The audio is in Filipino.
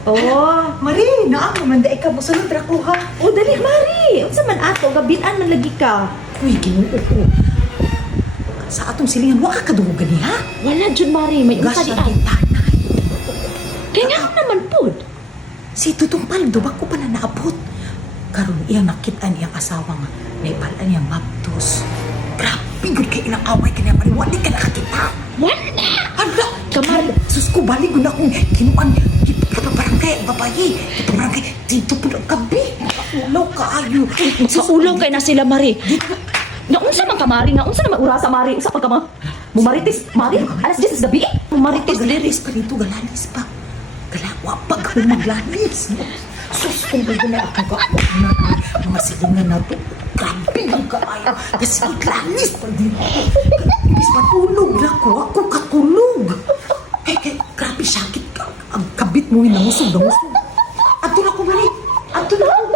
Oh. Mari, naa man da ikaw mosulod ra ko ha. O, dali, Mari. Unsa man ato, gabinan man lagi ka. Uy, Ginoo ko. Sa atong silingan wa ka kadugo gani ha. Wala, Jud, Mari. May Gas unsa di ang ay. tanay. Kaya nga naman pod. Si Tutong Paldo ba ko pa na naabot? Karon iyang nakita niyang asawa nga naipalan niyang maptos. Grabe gud kay ilang away kanya Mari, wali ka nakakita. Wala! Hala, Kamari. sus ko balik ko na akong kinuan. Kapabarangay, babayi. Kapabarangay, dito po ng gabi. Ulaw ka ayo. Sa ulaw kay na sila, Mari. Nga unsa man ka, Mari? Nga unsa na maurasa, Mari? Unsa pa ka ma? Mumaritis, Mari? Alas 10 is gabi? Mumaritis, Paglalis pa dito, galalis pa. Galawa pag ako maglalis. Sus, kung bago na ako ka, mga silingan na to. Grabe yung kaayo. Kasi maglalis pa dito. Ibis matulog na ako katulog. Grabe sakit ka. Ang kabit mo yung nangusog. Ato na ko, Mali. Ato na ako.